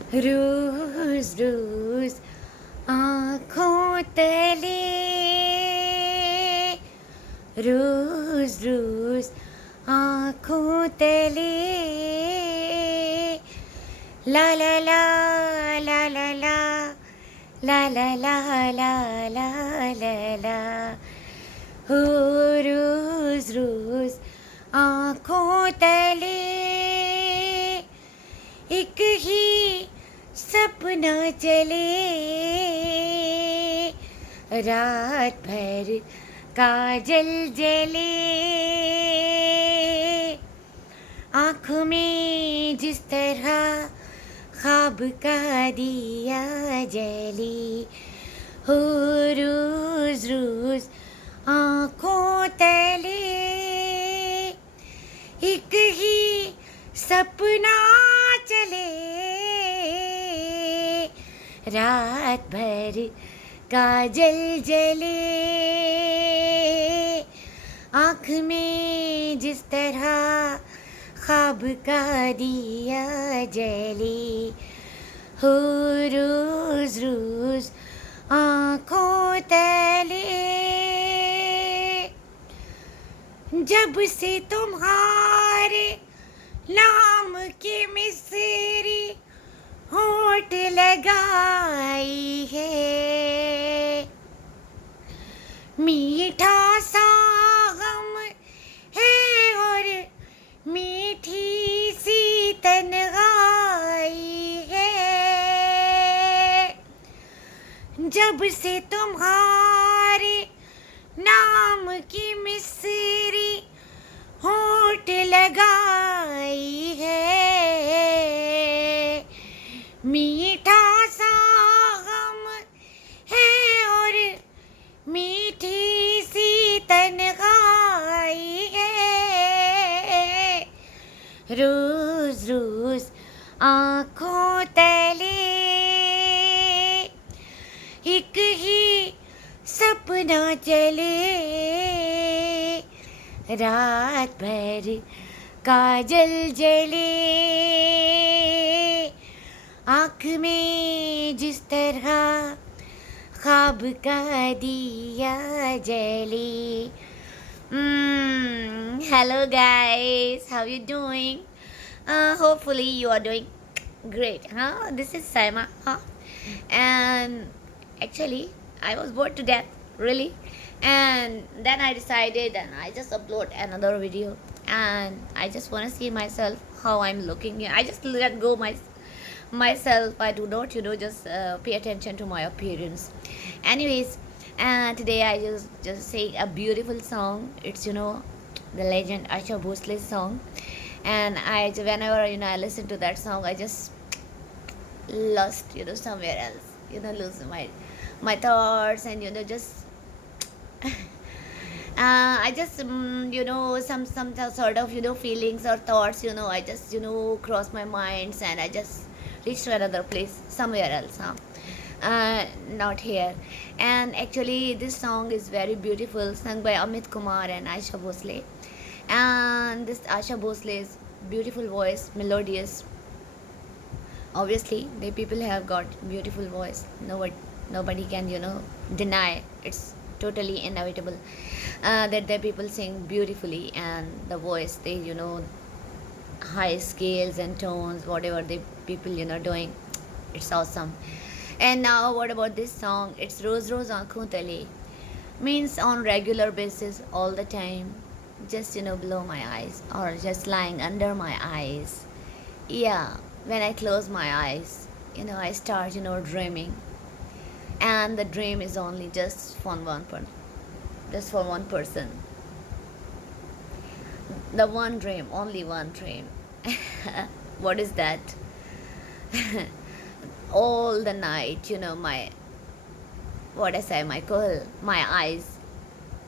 रोज रोज आँखों तले, रोज रोज आँखों तले, ला ला ला ला ला ला ला ला ला ला ला ला ला, हो रोज रोज आँखों तले एक ही सपना चले, रात भर काजल जले, आँखों में जिस तरह ख्वाब का दिया जले, हो रोज रोज आँखों तले एक ही सपना चले, रात भर काजल जले, आँख में जिस तरह ख्वाब का दिया जले, हो रोज रोज आँखों तले, जब से तुम्हारे नाम की मिसरी होठ लगाई है, मीठा सा गम है और मीठी सी तन्हाई है, जब से तुम्हारे नाम की मिसरी होठ लगाई है, मीठा सा गम है और मीठी सी तन्हाई है, रोज रोज आँखों तले एक ही सपना चले, रात भर काजल जले, आँख में जिस तरह ख्वाब का दिया जले. Hello guys, how you doing? Hopefully you are doing great, huh? This is Saima, huh? And actually, I was bored to death, really. And then I decided and I just upload another video, and I just want to see myself how I'm looking. I just let go myself. I do not just pay attention to my appearance. Anyways, and today I just sing a beautiful song. It's the legend Asha Bhosle's song, and I whenever I listen to that song, I just lost somewhere else, lose my thoughts, and just I just some sort of feelings or thoughts, I just cross my minds, and I just reach to another place somewhere else, huh? Not here. And actually this song is very beautiful, sung by Amit Kumar and Asha Bhosle. And this Asha Bhosle's beautiful voice, melodious. Obviously the people have got beautiful voice, nobody can deny. It's totally inevitable that the people sing beautifully, and the voice, they high scales and tones, whatever the people doing, it's awesome. And now what about this song? It's Roz Roz Aankhon Tale, means on regular basis, all the time, just below my eyes, or just lying under my eyes. Yeah, when I close my eyes, I start dreaming, and the dream is only just for one person. The one dream, only one dream. What is that? All the night, my, what I say, my cool, my eyes,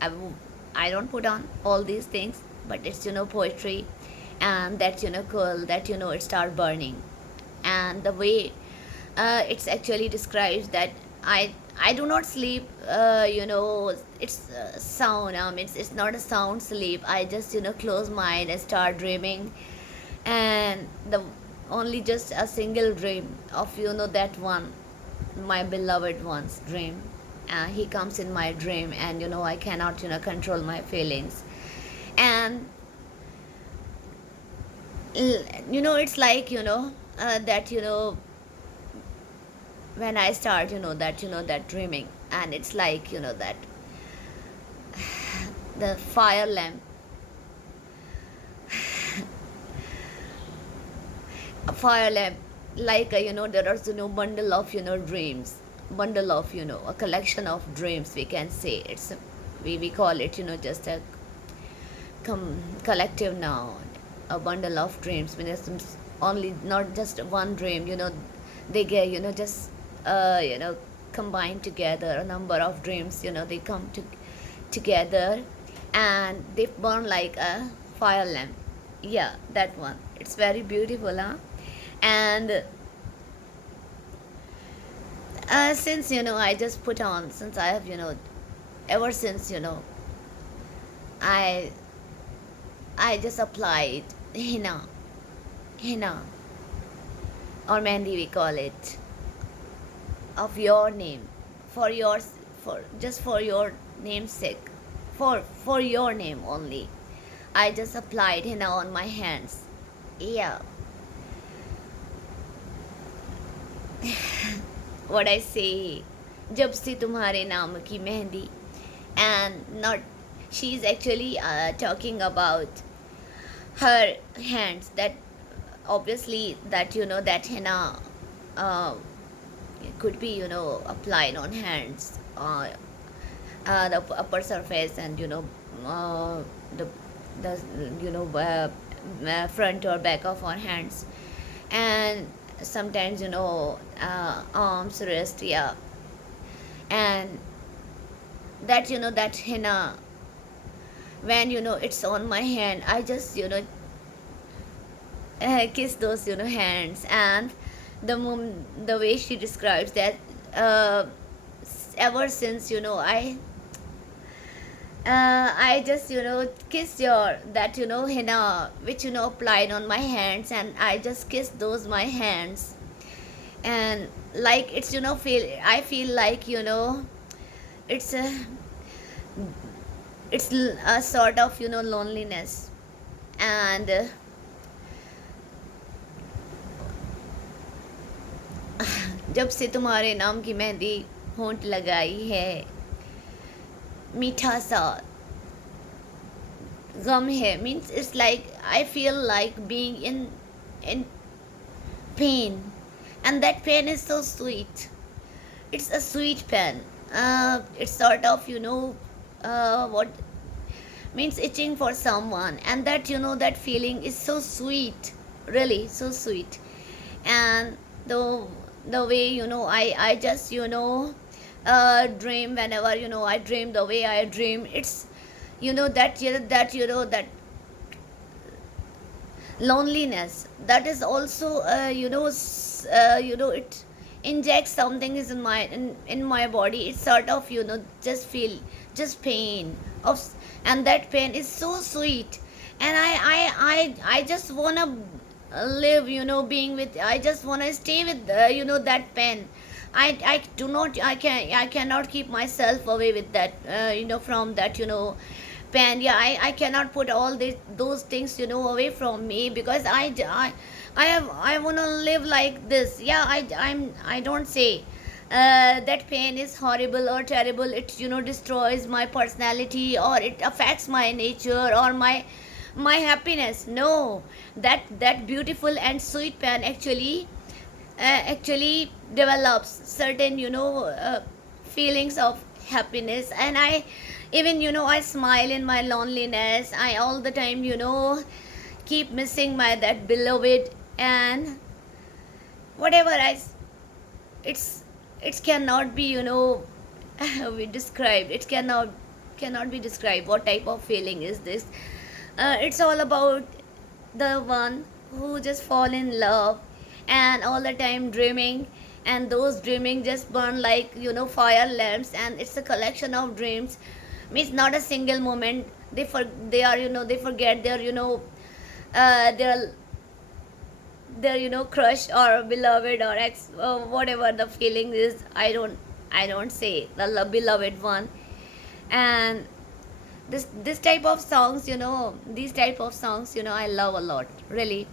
I don't put on all these things, but it's poetry, and that cool, that it start burning. And the way it's actually describes that I do not sleep, it's sound, it's not a sound sleep. I just close my eyes and start dreaming. And only just a single dream of that one, my beloved one's dream. He comes in my dream, and I cannot control my feelings. And it's like that when I start that dreaming, and it's like that the fire lamp, a fire lamp, like there are bundle of dreams, bundle of a collection of dreams, we can say. We call it just a collective noun, a bundle of dreams. When there's only not just one dream, they get just combined together, a number of dreams, they come together, and they burn like a fire lamp. Yeah, that one, it's very beautiful, huh? And since I just put on, since I have ever since i I just applied henna or mehndi, we call it, of your name, for yours, for just for your name's sake, for your name only. I just applied henna on my hands. Yeah, what I say, जब से तुम्हारे नाम की mehndi. And not, she's actually talking about her hands, that obviously that that henna uh, it could be applied on hands, the upper surface, and the the front or back of our hands, and sometimes arms, wrist, yeah. And that that henna, when it's on my hand, I just kiss those hands. And the way she describes that, uh, ever since I just kiss your that henna, which applied on my hands, and I just kiss those my hands. And like it's I feel like it's a sort of loneliness. And जब से तुम्हारे नाम की मेहंदी होंठ लगाई है, मीठा सा gum है, means it's like I feel like being in pain, and that pain is so sweet. It's a sweet pain. It's sort of what means itching for someone, and that that feeling is so sweet, really so sweet. And the way I just dream, whenever I dream, the way I dream, it's that that loneliness, that is also it injects something is in my body. It's sort of just feel just pain of, and that pain is so sweet. And I just wanna live being with, I just wanna stay with that pain. I do not, I cannot keep myself away with that from that pain. Yeah, I cannot put all those things away from me, because I want to live like this. Yeah, I don't say that pain is horrible or terrible. It destroys my personality, or it affects my nature, or my happiness. No, that beautiful and sweet pain actually develops certain feelings of happiness. And I even I smile in my loneliness. I all the time keep missing my that beloved. And whatever it's it cannot be we described, it cannot be described what type of feeling is this. It's all about the one who just fall in love, and all the time dreaming, and those dreaming just burn like fire lamps. And it's a collection of dreams, means not a single moment. They are they forget their their crush or beloved or ex, whatever the feeling is. I don't say the beloved one. And this type of songs, these type of songs, I love a lot, really.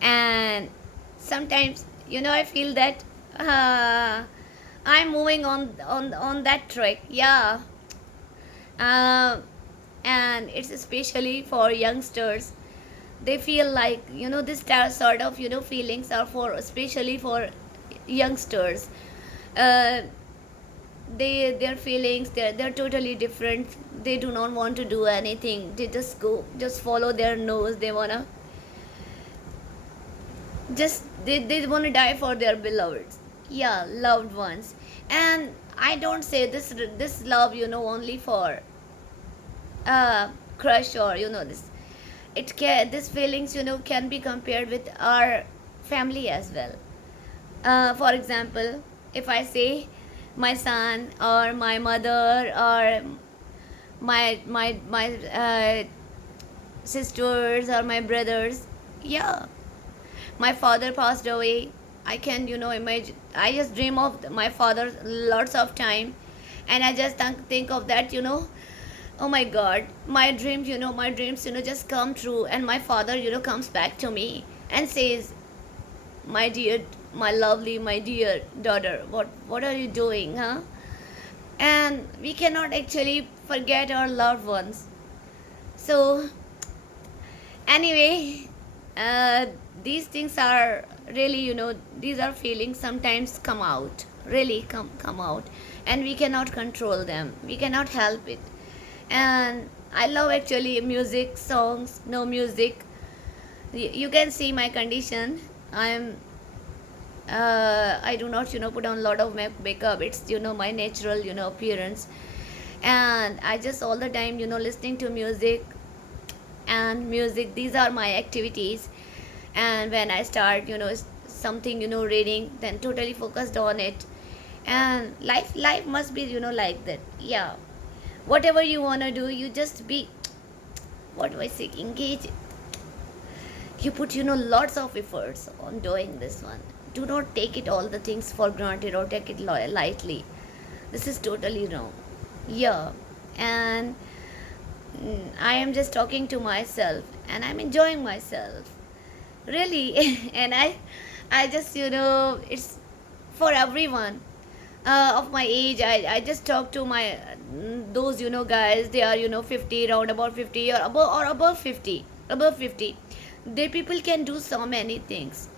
And sometimes, I feel that uh, I'm moving on that track. Yeah. uh, and it's especially for youngsters. They feel like, this sort of feelings are for especially for youngsters. uh, their feelings, they're totally different. They do not want to do anything. They just follow their nose. They wanna just they want to die for their beloveds. Yeah, loved ones. And I don't say this love, only for crush, or this. This feelings, can be compared with our family as well. For example, if I say my son or my mother or my sisters or my brothers. Yeah, my father passed away. I can imagine. I just dream of my father lots of time, and I just think of that. Oh my God, my dreams just come true, and my father comes back to me and says, my dear, my lovely, my dear daughter, what are you doing, huh? And we cannot actually forget our loved ones. So anyway, uh, these things are really, these are feelings sometimes come out, really come out, and we cannot control them, we cannot help it. And I love actually music, songs, no music. You can see my condition. I do not put on a lot of makeup. It's my natural appearance. And I just all the time listening to music. And music, these are my activities. And when I start something reading, then totally focused on it. And life must be like that. Yeah, whatever you want to do, you just be, what do I say, engage. You put lots of efforts on doing this one. Do not take it all the things for granted or take it lightly. This is totally wrong. Yeah. And I am just talking to myself, and I'm enjoying myself, really. And I just it's for everyone of my age. I just talk to my those guys. They are 50, round about 50, or above 50. They people can do so many things.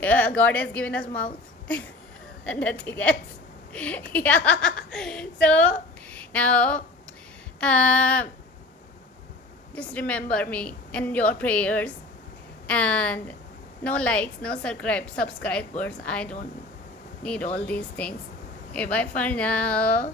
God has given us mouth and nothing else. Yeah. So now, uh, just remember me in your prayers. And no likes, no subscribers. I don't need all these things. Okay, bye for now.